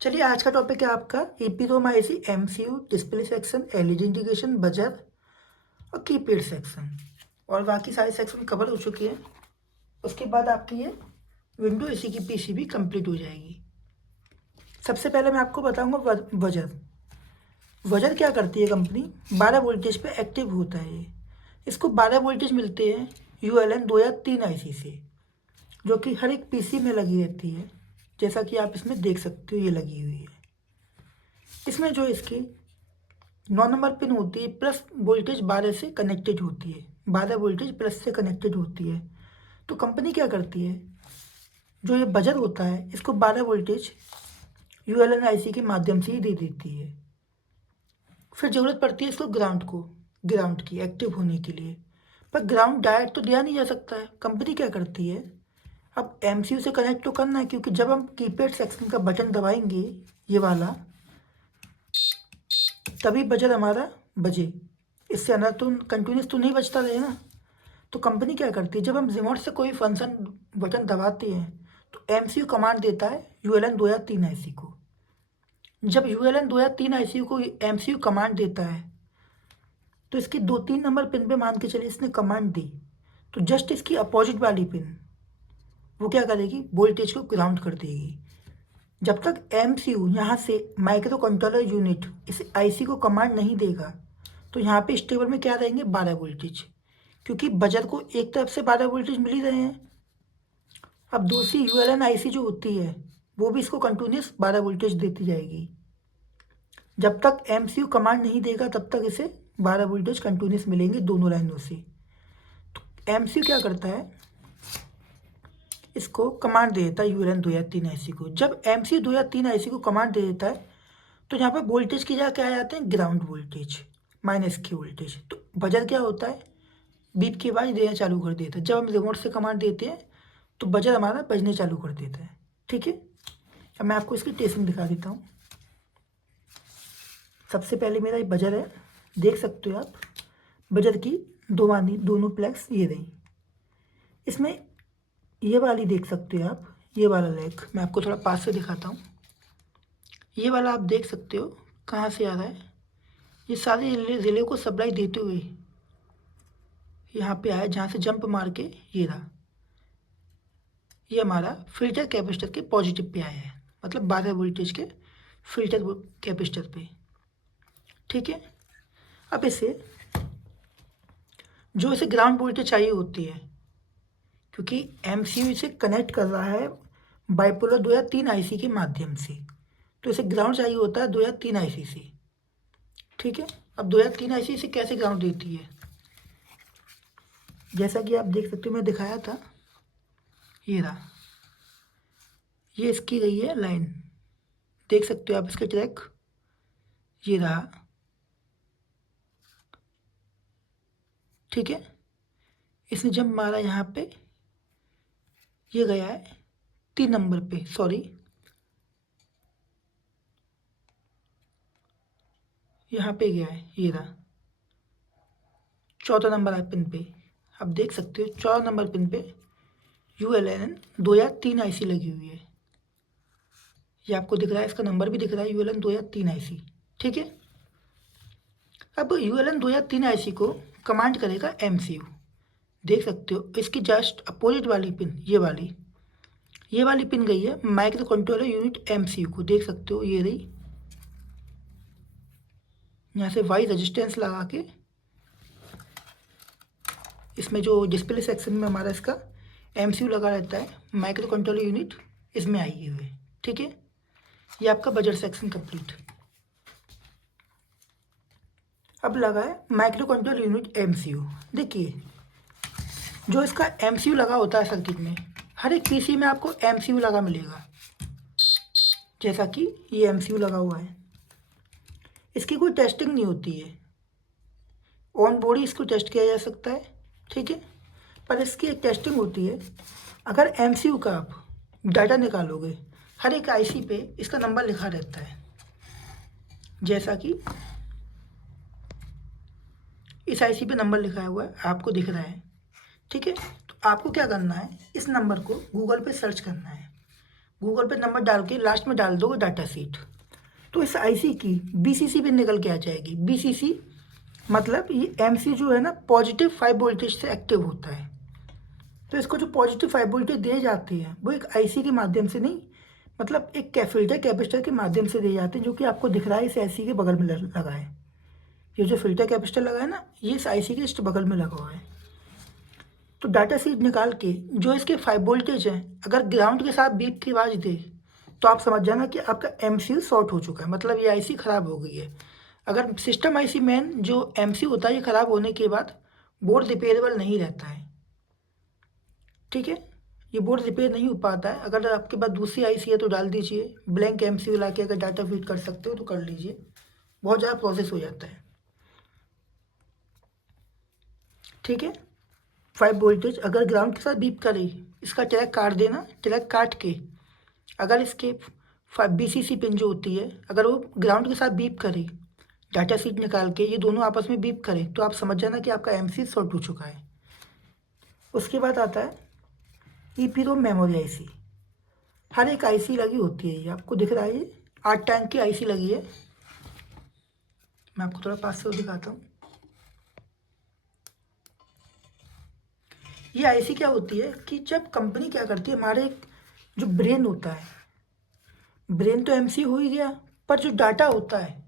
चलिए आज का टॉपिक है आपका EEPROM IC MCU display section LED integration buzzer और कीपैड सेक्शन और बाकी सारे सेक्शन कवर हो चुके हैं। उसके बाद आपकी ये विंडो एसी की पीसीबी कंप्लीट हो जाएगी। सबसे पहले मैं आपको बताऊंगा बजर। बजर क्या करती है कंपनी, 12 वोल्टेज पे एक्टिव होता है ये। इसको 12 वोल्टेज मिलते हैं ULN 2 या 3 IC से, जो कि हर एक पीसी में लगी रहती है। जैसा कि आप इसमें देख सकते हो ये लगी हुई है। इसमें जो इसकी 9 नंबर पिन होती है प्लस वोल्टेज 12 से कनेक्टेड होती है, 12 वोल्टेज प्लस से कनेक्टेड होती है। तो कंपनी क्या करती है, जो ये बजर होता है इसको 12 वोल्टेज ULN IC के माध्यम से ही दे देती है। फिर ज़रूरत पड़ती है इसको ग्राउंड की एक्टिव होने के लिए। पर ग्राउंड डायरेक्ट तो दिया नहीं जा सकता है। कंपनी क्या करती है, अब MCU से कनेक्ट तो करना है, क्योंकि जब हम कीपैड सेक्शन का बटन दबाएंगे ये वाला, तभी बजर हमारा बजे। इससे अंदर तो कंटिन्यूस तो नहीं बजता रहे ना। तो कंपनी क्या करती है, जब हम रिमोट से कोई फंक्शन बटन दबाते हैं तो MCU कमांड देता है ULN 2 या 3 IC को। जब ULN 2 या 3 IC को MCU कमांड देता है तो इसकी 2-3 नंबर पिन पे मान के चलिए इसने कमांड दी, तो जस्ट इसकी अपोजिट वाली पिन वो क्या करेगी, वोल्टेज को ग्राउंड कर देगी। जब तक MCU यहाँ से माइक्रो कंट्रोलर यूनिट इस IC को कमांड नहीं देगा तो यहाँ पे स्टेबल में क्या रहेंगे, 12 वोल्टेज, क्योंकि बजर को एक तरफ से 12 वोल्टेज मिल ही रहे हैं। अब दूसरी ULN IC जो होती है वो भी इसको कंटिन्यूस 12 वोल्टेज देती जाएगी। जब तक MCU कमांड नहीं देगा तब तक इसे 12 वोल्टेज कंटिन्यूस मिलेंगे दोनों लाइनों से। तो MCU क्या करता है, इसको कमांड दे देता है ULN 2 या 3 IC को। जब MCU 2 या 3 IC को कमांड दे देता है तो यहाँ पे वोल्टेज की जगह क्या आ जाते हैं, ग्राउंड वोल्टेज, -Q वोल्टेज। तो बजर क्या होता है, बीप की आवाज़ देना चालू कर देता है। जब हम रिमोट से कमांड देते हैं तो बजर हमारा बजने चालू कर देता है। ठीक है, अब मैं आपको इसकी टेस्टिंग दिखा देता हूँ। सबसे पहले मेरा ये बजर है, देख सकते हो आप बजर की दोनों प्लग्स ये रही। इसमें ये वाली देख सकते हो आप, ये वाला लेग मैं आपको थोड़ा पास से दिखाता हूँ। ये वाला आप देख सकते हो कहाँ से आ रहा है, ये सारे रिले को सप्लाई देते हुए यहाँ पे आया, जहाँ से जंप मार के ये रहा, ये हमारा फिल्टर कैपेसिटर के पॉजिटिव पे आया है, मतलब 12 वोल्टेज के फिल्टर कैपेसिटर पे। ठीक है, अब इसे जो इसे ग्राउंड वोल्टेज चाहिए होती है, क्योंकि MCU इसे कनेक्ट कर रहा है बाइपोलर 2 या 3 IC के माध्यम से, तो इसे ग्राउंड चाहिए होता है 2 या 3 IC से। ठीक है, अब 2 या 3 IC से कैसे ग्राउंड देती है, जैसा कि आप देख सकते हो मैं दिखाया था, ये रहा, ये इसकी रही है लाइन, देख सकते हो आप इसके ट्रैक, ये रहा। ठीक है, इसने जब मारा यहाँ पे, ये गया है 3 नंबर पे, सॉरी यहाँ पे गया है, ये रहा 14 नंबर है पिन पे। आप देख सकते हो 14 नंबर पिन पे ULN 2 या 3 IC लगी हुई है। ये आपको दिख रहा है, इसका नंबर भी दिख रहा है ULN 2 या 3 IC। ठीक है, अब ULN 2 या 3 IC को कमांड करेगा MCU, देख सकते हो इसकी जस्ट अपोजिट वाली पिन, ये वाली पिन गई है माइक्रो कंट्रोलर यूनिट MCU को, देख सकते हो ये रही। यहाँ से वाई रेजिस्टेंस लगा के इसमें जो डिस्प्ले सेक्शन में हमारा इसका MCU लगा रहता है, माइक्रो कंट्रोलर यूनिट इसमें आई हुई है। ठीक है, ये आपका बजर सेक्शन कंप्लीट। अब लगा है माइक्रो कंट्रोलर यूनिट MCU। देखिए जो इसका MCU लगा होता है सर्किट में, हर एक पीसी में आपको MCU लगा मिलेगा, जैसा कि ये MCU लगा हुआ है। इसकी कोई टेस्टिंग नहीं होती है, ऑन बॉडी इसको टेस्ट किया जा सकता है। ठीक है, पर इसकी एक टेस्टिंग होती है। अगर MCU का आप डाटा निकालोगे, हर एक IC पे इसका नंबर लिखा रहता है, जैसा कि इस IC पे नंबर लिखा हुआ है आपको दिख रहा है। ठीक है, तो आपको क्या करना है, इस नंबर को गूगल पे सर्च करना है। गूगल पे नंबर डाल के लास्ट में डाल दोगे डाटा शीट, तो इस आईसी की बीसीसी पिन निकल के आ जाएगी। बीसीसी मतलब ये एमसी जो है ना पॉजिटिव 5 वोल्टेज से एक्टिव होता है। तो इसको जो पॉजिटिव 5 वोल्टेज दिए जाते हैं वो एक आईसी के माध्यम से नहीं, मतलब एक फिल्टर कैपेसिटर के माध्यम से दिए जाते हैं, जो कि आपको दिख रहा है इस आईसी के बगल में लगा है। ये जो फिल्टर कैपेसिटर लगा है ना, ये इस आईसी के जस्ट बगल में लगा हुआ है। तो डाटा शीट निकाल के जो इसके 5 वोल्टेज है, अगर ग्राउंड के साथ बीप की आवाज़ दे तो आप समझ जाना कि आपका एमसीयू शॉर्ट हो चुका है, मतलब ये आईसी ख़राब हो गई है। अगर सिस्टम आईसी मेन जो एमसीयू होता है ये ख़राब होने के बाद बोर्ड रिपेयरेबल नहीं रहता है, ठीक है। ये बोर्ड रिपेयर नहीं हो पाता है। अगर आपके पास दूसरी आईसी है तो डाल दीजिए, ब्लैंक एमसीयू ला के अगर डाटा फीड कर सकते हो तो कर लीजिए, बहुत ज़्यादा प्रोसेस हो जाता है, ठीक है। 5 वोल्टेज अगर ग्राउंड के साथ बीप करे, इसका ट्रैक काट देना, ट्रैक काट के अगर इसके बीसीसी पिन जो होती है अगर वो ग्राउंड के साथ बीप करे, डाटा शीट निकाल के ये दोनों आपस में बीप करें, तो आप समझ जाना कि आपका एमसी शॉर्ट हो चुका है। उसके बाद आता है ईपीरोम मेमोरी आईसी। हर एक आईसी लगी होती है, ये आपको दिख रहा है, ये 8 टैंक की आईसी लगी है। मैं आपको थोड़ा पास से दिखाता हूँ। ये आईसी क्या होती है कि जब कंपनी क्या करती है, हमारे जो ब्रेन होता है, ब्रेन तो एमसी हो ही गया, पर जो डाटा होता है,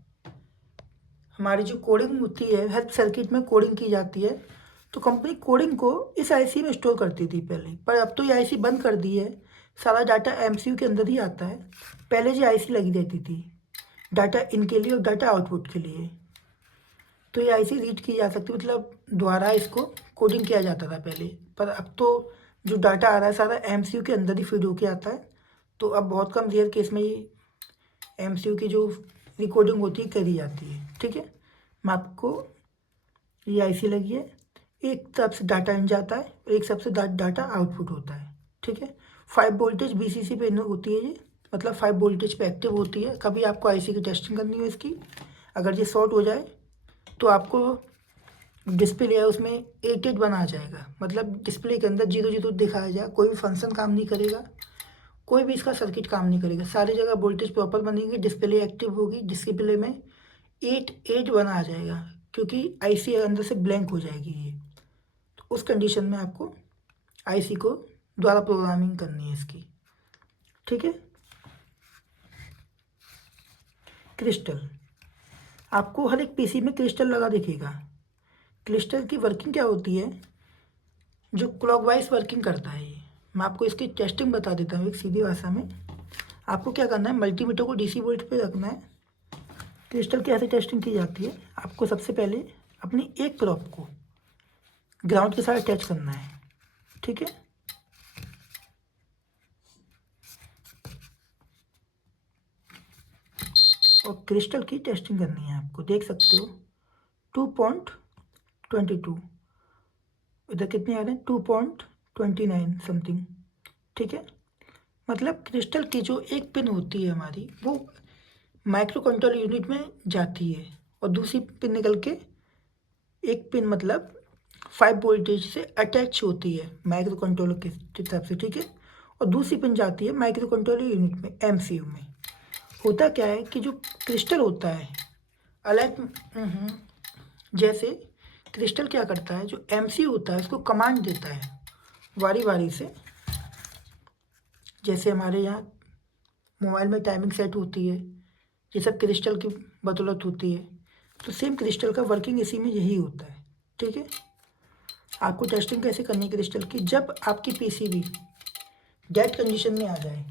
हमारी जो कोडिंग होती है, हर सर्किट में कोडिंग की जाती है, तो कंपनी कोडिंग को इस आईसी में स्टोर करती थी पहले, पर अब तो ये आईसी बंद कर दी है। सारा डाटा एमसीयू के अंदर ही आता है। पहले जो आईसी लगी रहती थी डाटा इन के लिए और डाटा आउटपुट के लिए, तो ये आईसी रीड की जा सकती, मतलब द्वारा इसको कोडिंग किया जाता था पहले, पर अब तो जो डाटा आ रहा है सारा एमसीयू के अंदर ही फीड होके आता है। तो अब बहुत कम रेयर केस में ये एमसीयू की जो रिकॉर्डिंग होती है करी जाती है, ठीक है। मैं आपको ये आईसी लगी है, एक तरफ से डाटा इन जाता है और एक तरफ से डाटा आउटपुट होता है, ठीक है। 5 वोल्टेज बीसीसी पे होती है ये, मतलब 5 वोल्टेज पे एक्टिव होती है। कभी आपको आईसी की टेस्टिंग करनी हो इसकी, अगर ये शॉर्ट हो जाए तो आपको डिस्प्ले है उसमें 88 बना आ जाएगा, मतलब डिस्प्ले के अंदर 00 दिखाया जाए, कोई भी फंक्शन काम नहीं करेगा, कोई भी इसका सर्किट काम नहीं करेगा, सारी जगह वोल्टेज प्रॉपर बनेगी, डिस्प्ले एक्टिव होगी, डिस्प्ले में 88 बना आ जाएगा, क्योंकि आईसी अंदर से ब्लैंक हो जाएगी ये। तो उस कंडीशन में आपको आईसी को द्वारा प्रोग्रामिंग करनी है इसकी, ठीक है। क्रिस्टल, आपको हर एक पीसी में क्रिस्टल लगा दिखेगा। क्रिस्टल की वर्किंग क्या होती है, जो क्लॉकवाइज वर्किंग करता है ये। मैं आपको इसकी टेस्टिंग बता देता हूँ एक सीधी भाषा में। आपको क्या करना है, मल्टीमीटर को डीसी वोल्ट पे रखना है। क्रिस्टल की ऐसे टेस्टिंग की जाती है, आपको सबसे पहले अपनी एक प्रोब को ग्राउंड के साथ अटैच करना है, ठीक है। और क्रिस्टल की टेस्टिंग करनी है आपको, देख सकते हो 2.22, इधर कितने आ रहे हैं 2.29 समथिंग, ठीक है। मतलब क्रिस्टल की जो एक पिन होती है हमारी, वो माइक्रो कंट्रोल यूनिट में जाती है और दूसरी पिन निकल के एक पिन मतलब 5 वोल्टेज से अटैच होती है माइक्रो कंट्रोलर की तरफ से, ठीक है। और दूसरी पिन जाती है माइक्रो कंट्रोलर यूनिट में, एमसीयू में। होता क्या है कि जो क्रिस्टल होता है अलग, जैसे क्रिस्टल क्या करता है, जो एमसीयू होता है उसको कमांड देता है वारी वारी से, जैसे हमारे यहाँ मोबाइल में टाइमिंग सेट होती है, ये सब क्रिस्टल की बदौलत होती है। तो सेम क्रिस्टल का वर्किंग इसी में यही होता है, ठीक है। आपको टेस्टिंग कैसे करनी है क्रिस्टल की, जब आपकी पीसीबी डेड कंडीशन में आ जाए,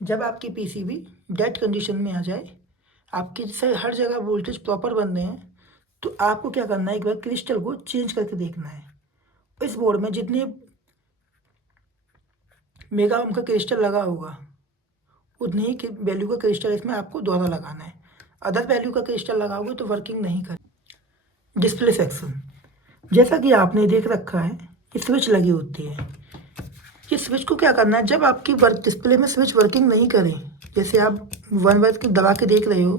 जब आपकी पीसीबी डेड कंडीशन में आ जाए, आपके जैसे हर जगह वोल्टेज प्रॉपर बन रहे हैं, तो आपको क्या करना है, एक बार क्रिस्टल को चेंज करके देखना है। इस बोर्ड में जितने मेगा ओम का क्रिस्टल लगा होगा उतनी ही वैल्यू का क्रिस्टल इसमें आपको दोबारा लगाना है। अदर वैल्यू का क्रिस्टल लगाओगे तो वर्किंग नहीं कर। डिस्प्ले सेक्शन, जैसा कि आपने देख रखा है कि स्विच लगी होती है। ये स्विच को क्या करना है, जब आपकी डिस्प्ले में स्विच वर्किंग नहीं करे, जैसे आप 1 बार दबा के देख रहे हो,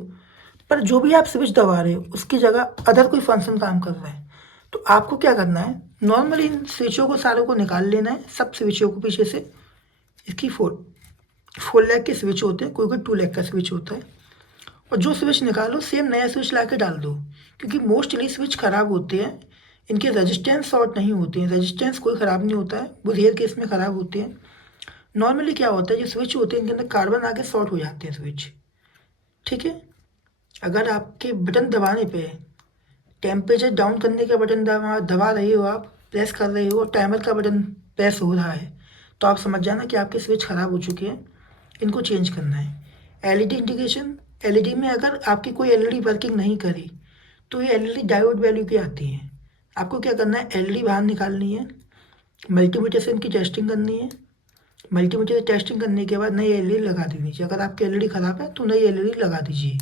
पर जो भी आप स्विच दबा रहे हो उसकी जगह अदर कोई फंक्शन काम कर रहा है, तो आपको क्या करना है, नॉर्मली इन स्विचों को सारों को निकाल लेना है, सब स्विचों को पीछे से इसकी 4 लैग के स्विच होते हैं, कोई कोई 2 लैग का स्विच होता है। और जो स्विच निकालो सेम नया स्विच ला के डाल दो, क्योंकि मोस्टली स्विच ख़राब होते हैं, इनके रेजिस्टेंस शॉर्ट नहीं होते हैं, रेजिस्टेंस कोई ख़राब नहीं होता है, वो रेयर केस में ख़राब होते हैं। नॉर्मली क्या होता है, जो स्विच होते हैं इनके अंदर कार्बन आके शॉर्ट हो जाते हैं स्विच, ठीक है। अगर आपके बटन दबाने पे टेम्परेचर डाउन करने का बटन दबा रहे हो, आप प्रेस कर रहे हो, टाइमर का बटन प्रेस हो रहा है, तो आप समझ जाना कि आपके स्विच ख़राब हो चुके हैं, इनको चेंज करना है। एलईडी इंडिकेशन, एलईडी में अगर आपकी कोई एलईडी वर्किंग नहीं करी तो ये एलईडी डायोड वैल्यू की आती है। आपको क्या करना है, एलईडी बाहर निकालनी है, मल्टीमीटर से इनकी टेस्टिंग करनी है, मल्टीमीटर से टेस्टिंग करने के बाद नई एलईडी लगा देनी चाहिए। अगर आपकी एलईडी ख़राब है तो नई एलईडी लगा दीजिए।